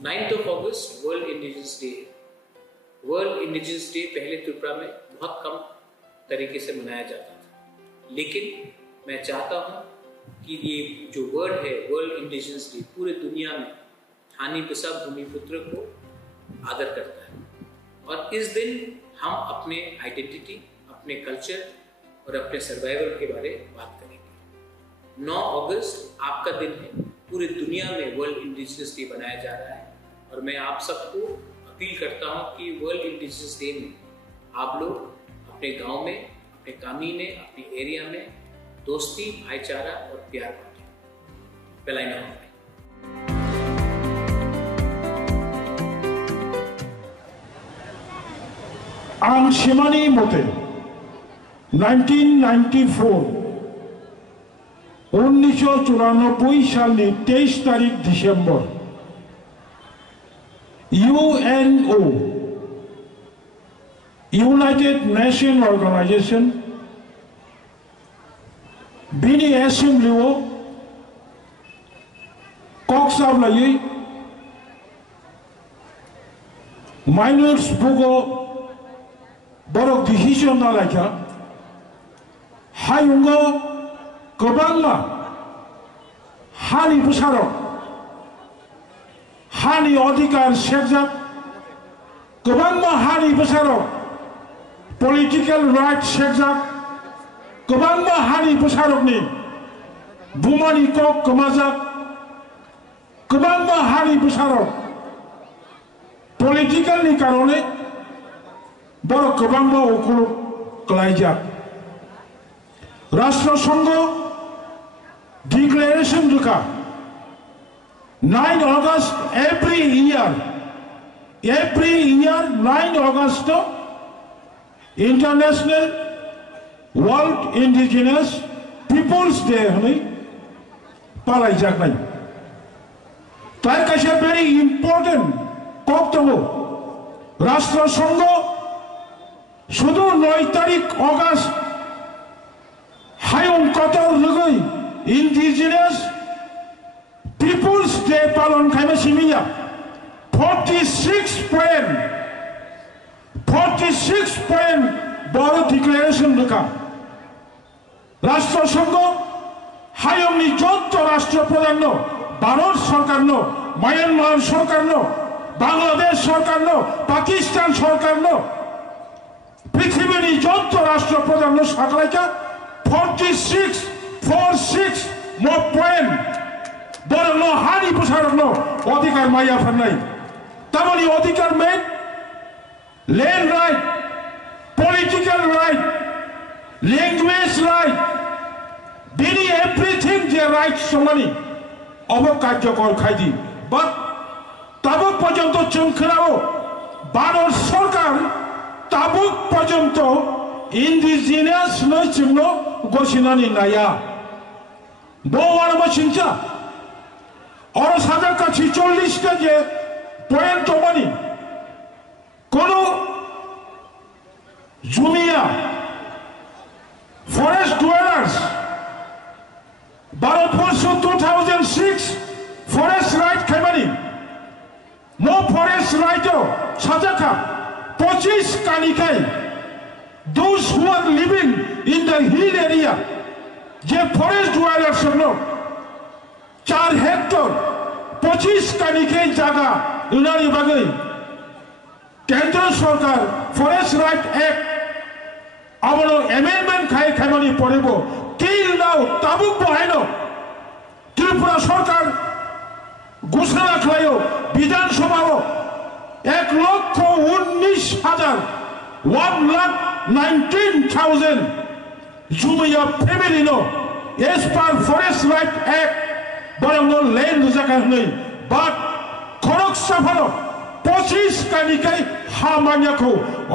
9th of August world indigenous day है। World indigenous day पहले त्रिपुरा में बहुत कम तरीके से मनाया जाता था, लेकिन मैं चाहता हूँ कि ये जो वर्ड है वर्ल्ड इंडिजिनस डे पूरे दुनिया में हानि बिसा भूमिपुत्र को आदर करता है। और इस दिन हम अपने आइडेंटिटी, अपने कल्चर और अपने सर्वाइवल के बारे में बात करेंगे। 9 अगस्त आपका दिन है, पूरी दुनिया में वर्ल्ड इंडिजिनस डे मनाया जा रहा है और मैं आप सबको अपील करता हूँ कि वर्ल्ड इंडिजिनस डे में आप लोग अपने गांव में, अपने कॉलोनी में, अपने एरिया में दोस्ती, भाईचारा और प्यार बांटें। बेलाइना होगा। आं सिमानि मते 1994 1994 सालनि 23 तारिख दिसंबर UNO United Nations Organization बिनि एसेम्बलियाव कक्साबलायै माइनर्स बुक borok decision na laika hayungo kobangma hani busaro hani odhikar sekjak kobangma hani busaro political right sekjak kobangma hani busarokni bumani kok kemajak kobangma hani busaro political ni karone বড় কবাংবা ওকুল ক্লাইজা রাষ্ট্রসংঘ ডিক্লারেশন রুকা 9 August every year 9 August international world indigenous peoples day হই পালাই জাগনাই তাই কাছে ভেরি ইম্পর্টেন্ট বক্তব্য রাষ্ট্রসংঘ শুধু 9 তারিখ অগস্ট হায়ুং কতর লগৈ ইন্ডিজিনাস পিপলস ডে পালন খাইমে সিমিয়া 46 পয়েন্ট বড় ডিক্লারেশন লেখা রাষ্ট্রসংঘ হায়ুংনি যত রাষ্ট্রপ্রধান ভারত সরকার মায়ানমার সরকার বাংলাদেশ সরকার পাকিস্তান সরকার পৃথিবীর যত রাষ্ট্রপ্রধান সকলকে 46 পয়েন্ট বড় হানি প্রসারক অধিকার মাইয়া ফান্নাই তেমনি অধিকার men land right, political right, language right, বিনি এভরিথিং যে রাইট সমানি অবকার্যকর খাইদি বা তাবুক পর্যন্ত চুমখেরাও ভারত সরকার তাবুক পর্যন্ত ইন্ডিজিনাস নৈচিহ্ন ঘোষণানি নায়া বৌয়ার মচিনচা और साजा का 46 का जे पॉइंट मानी कोनो जुमिया forest dwellers Bharatvarsha 2006 forest right खाइमानी नो फॉरेस्ट राइट साजा का 25 कानिकाई those who are living in the hill area जे फॉरेस्ट डुएलर्स नो 4 हेक्टर 25 कानिके जागा उनारी बागै केंद्र सरकार फॉरेस्ट राइट एक्ट आवनो अमेंडमेंट खाइमानी पड़ेबो टिल नाउ ताबुक बहायनो त्रिपुरा सरकार घोषणा खालायो विधानसभाओ 1,19,000 जुमिया फैमिली नो as per forest right act बरंगो लैंड जाकर नहीं बात खरक सफलो 25 कानिकाई हामान्या को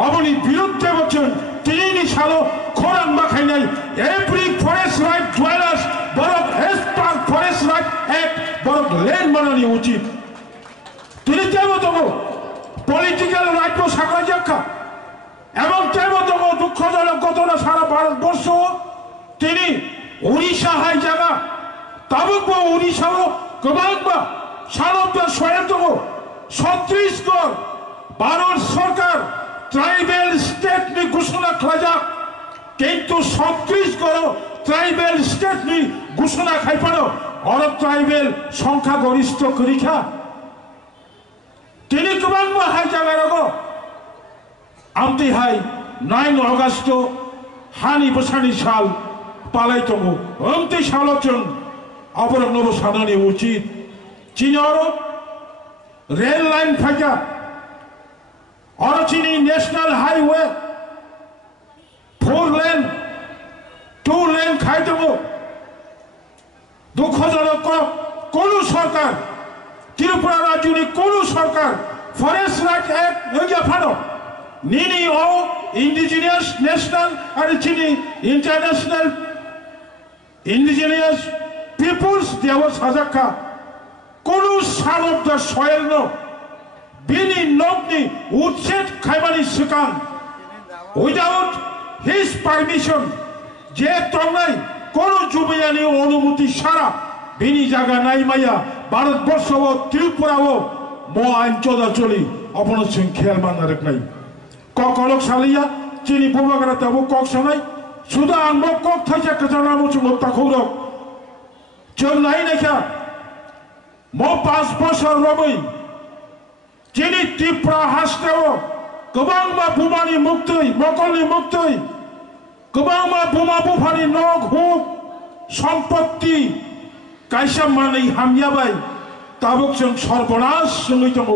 अबनी विरुद्ध बचन 3 सालो खरक बाखाइनाय एवरी फॉरेस्ट राइट डुएलर्स बरक as per forest right act बरक लैंड बनानी उचित তিনি তেমতম পলিটিক্যাল রাইট সাকরা যাক্ষা এবং তেমতম দুঃখজনক ঘটনা সারা ভারতবর্ষ তিনি উড়িষ্যা হাই জায়গা ताबुक उड़ीसा गोबां सानब स्वयं ছত্তিশগড় ভারত সরকার ট্রাইবেল স্টেট নি ঘোষণা খাইজাক কিন্তু ছত্তিশগড় ট্রাইবেল স্টেট নি ঘোষণা খাইপানো और ट्राइबल संख्यागरिष्ठ करिखा তিনি गोबां हाय जागा रगो आमती हाय 9 अगस्त हानि बसानि साल पालाई तंगो आमती सालो जों अबरक नबो सानानि उचित चिनारो रेल लाइन फाइजा और चिनी नेशनल हाईवे 4 लेन 2 लेन खाई तंगो दुखजनक कोनो सरकार त्रिपुरा राज्य कोनो सरकार फरेस्ट राइट एक्ट होगा फानो नीनी ओ इंडिजिनियस नेशनल और चिनी इंटरनेशनल इंडिजिनियस पीपल्स देव साजाका कोनो सान of the soil no Binny नोकनी उच्छेद खाइबानी सिकां without his permission जे तंगनाय कोनो जुबियानी अनुमति सारा बिनी जागा नाई माया भारत वर्ष त्रिपुरा मो आईन चौदह चली अपन सिंह खेल मान रखनाई कलक सालिया चीनी बुबागरा तब कक सानाई सुदा आंग कक थाइजा कजाना मुचुंग ताखौरक जों नाई नायखा मो 5 बोसोर रबै चीनी त्रिपुरा हास्टेव गोबां मा बुमानि मुक्तै मकलनि मुक्तै गोबां मा बुमा बुफानि नग हुक सम्पत्ति कायसा मानै हामयाबाय ताबुक जों सर्वनाश जोङै दङ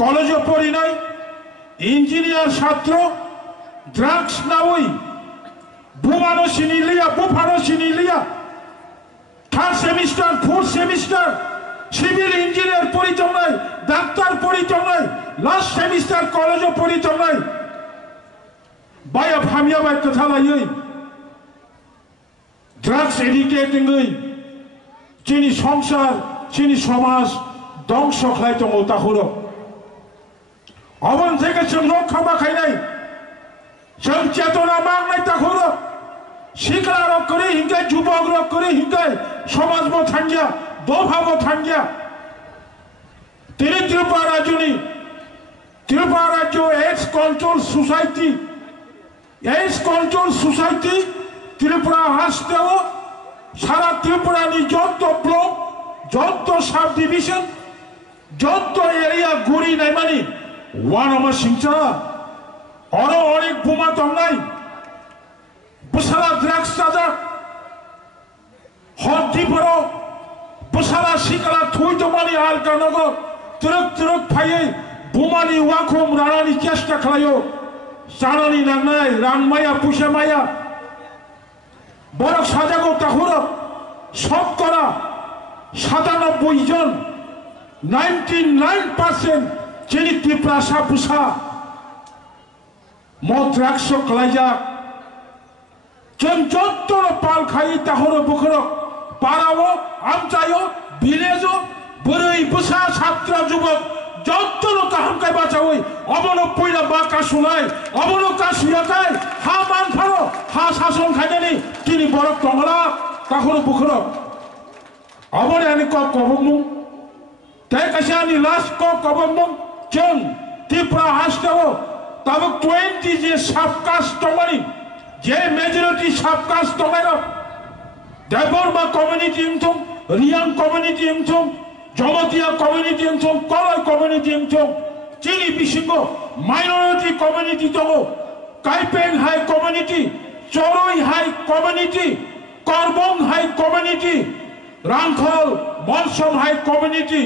कलेजाव फरायनाय इंजिनियार छात्र ड्राग्स नावै बुमानो सिनिलिया बुफानो सिनिलिया 3rd semester 4th semester civil engineer परिचय डाक्तार परिचय लास्ट सेमिस्टार कलेजाव परिचय बाया हामयाबाय कथा लायै ड्राग्स एडिक्टेड चीनी संसार चीनी समाज ध्वंस खाई दङ ताखौरक अबन থেকে जों रक्षा बाखायनाय जों चेतना मांगनाय ताखौरक शिखला रक करे हिंगाय जुबक रक करे हिंगाय समाज बो थांगिया दफा बो थांगिया त्रिपुरा राज्य एड्स कंट्रोल सोसाइटी त्रिपुरा हास्टेव सारा त्रिपुरा जत ब्लक जत सब डिविजन जत एरिया गुड़ी नाइमानी वानमा सिंचा और अनेक बुमा दंनाय बसाला ड्राग्स जाजा हरदीफोराव बसाला सिकाला थुई दमानि आलका नगर तुरक फायै बुमानि वाखम रानानि चेष्टा खालायो जानानि नांनाय रांमाया फैसामाया बरक साजागो ताखौरक शतकरा 97 जन 99% चीनी त्रिपुरा सापुसा ड्राग्स खालायजाक जों जत्तनो पाल खाई ताखौर बुखरक पारावो आमचायो भिलेजो बोरै बुसा छात्र जुबक जत्तनो गाहाम काय बाचावै अबनो पहिला बाका सुनाय अबनो कासुयाकाय हा मानफारो हा शासन खायनानि तिनि बरक तंगला ताखौर बुखरक अबने आनि क कबमु ताय कासानि लास्ट क कबमु जों त्रिपुरा हास्टेव ताबो 20 जे सबकास्ट दंमानि जे मेजरिटी सबकास्ट दंनाय देबरमा कम्युनिटी इंथम रियां कम्युनिटी इंथम जमतिया कम्युनिटी इंथम कलय कम्युनिटी इंथम चीनी बिसिंगो माइनरिटी कम्युनिटी दङ काइपें हाई कम्युनिटी चरई हाई कम्युनिटी करबं हाई कम्युनिटी रांखल मनसम हाई कम्युनिटी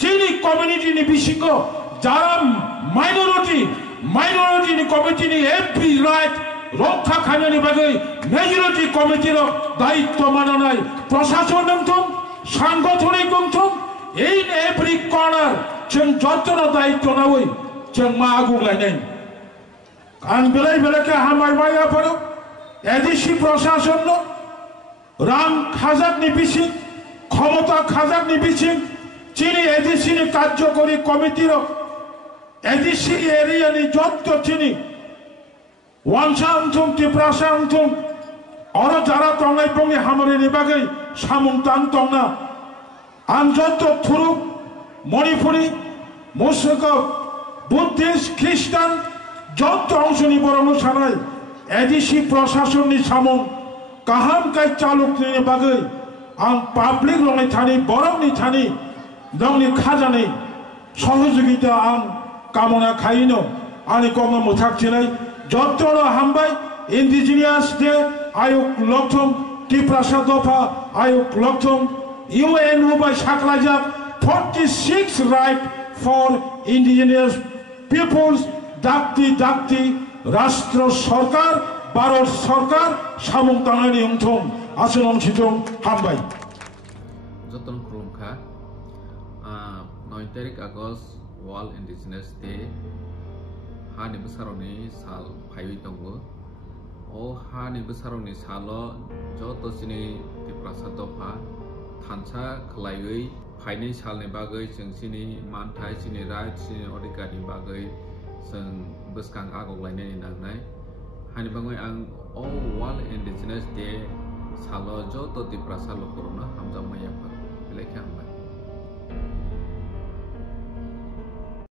चीनी कम्युनिटी नि बिसिंगो जारा माइनरिटी नि कम्युनिटी नि एभ्री राइट रक्षा खानायनि बागै मेजरिटी कमिटिर दायित्व माननाय प्रशासन नंथम सांगठनिक नंथम इन एभ्री कर्नार जों जत्तनो दायित्व नावै जों मा आगुलायनाय आं बेलाय बेलाके हामायबायाफोर एडिसि प्रशासन रां खाजाकनि बिसिं क्षमता खाजाकनि बिसिं चीनी एडिसिनि कार्यकरी कमिटिर एडिसि एरियानि जत्त चीनी वानसा अंथुम त्रिपुरासा अंथुम और जारा तंगनाय पंगनि हामरेनि बागै सामुं तां तंना आं जत्त थुरुक मणिपुरी मुसलमान बुद्धिस्ट ख्रिस्टान যত অংশনি বরং সানাই এডিসি প্রশাসননি সামং কাহাম কাই চালকনি বাগৈ আং পাবলিক রংনি থানি বরংনি থানি রংনি খাজানি সহযোগিতা আং কামনা খাইনো আনি কম মুথাকছিনাই যতর হামবাই ইন্ডিজিনিয়াস ডে আয়োগ লক্ষম ত্রিপ্রাসা দফা আয়োগ লক্ষম ইউএন বাই সাকলাজাক 46 right for indigenous peoples ডাকতি ডাকতি রাষ্ট্র সরকার ভারত সরকার সামং তাঙানি অংথম আসন অংশিতম হামবাই যতন খুরুমখা 9 তারিখ আগস্ট ওয়ার্ল্ড ইন্ডিজিনাস ডে হানি বসারনি সাল ফাইবি দङ ও হানি বসারনি সালো যত সিনি ত্রিপ্রাসা দফা थानसा खलायै फाइनै सालनि बागै जों सिनि मानथाय सिनि राइट सिनि अधिकारनि बागै जों बोसकां आगलायनायनि नांनाय हानि बागै आं अ वर्ल्ड इन्डिजिनास डे सालो जत त्रिप्रासा लखरनो हामजामायाफोर